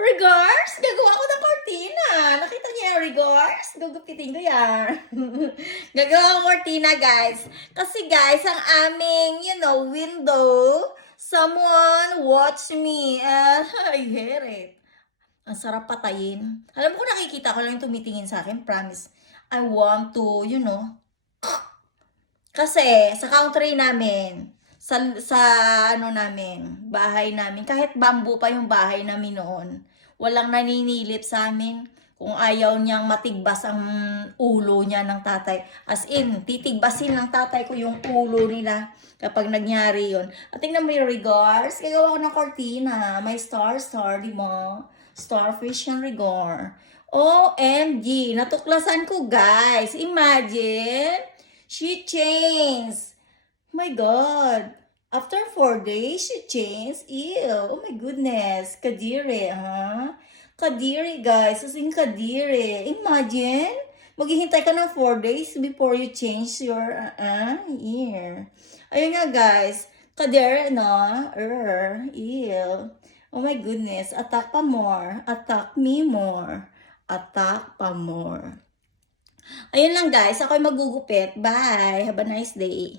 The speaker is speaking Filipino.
Regards, gagawa ko ng cortina. Nakita niyo yung regards? Gugupitin ko yan. Gagawa ko cortina, guys. Kasi, guys, ang aming, window, someone watch me. I hear it. Ang sarap patayin. Alam mo kung nakikita ko lang yung tumitingin sa akin, promise. I want to, kasi sa country namin, sa bahay namin, kahit bamboo pa yung bahay namin noon, walang naninilip sa amin kung ayaw niyang matigbas ang ulo niya ng tatay. As in, titigbasin ng tatay ko yung ulo nila kapag nangyari yon. At tingnan mo yung regards, gagawa ko ng cortina. May star, di mo? Starfish yung regar. OMG, natuklasan ko, guys. Imagine, she changed. My God. After 4 days, she changed. Ew. Oh my goodness. Kadiri, ha? Kadiri, guys. As in kadiri. Imagine. Maghihintay ka ng 4 days before you change your ear. Ayun nga, guys. Kadiri, no? Ew. Oh my goodness. Attack pa more. Attack me more. Attack pa more. Ayun lang, guys. Ako'y magugupit. Bye. Have a nice day.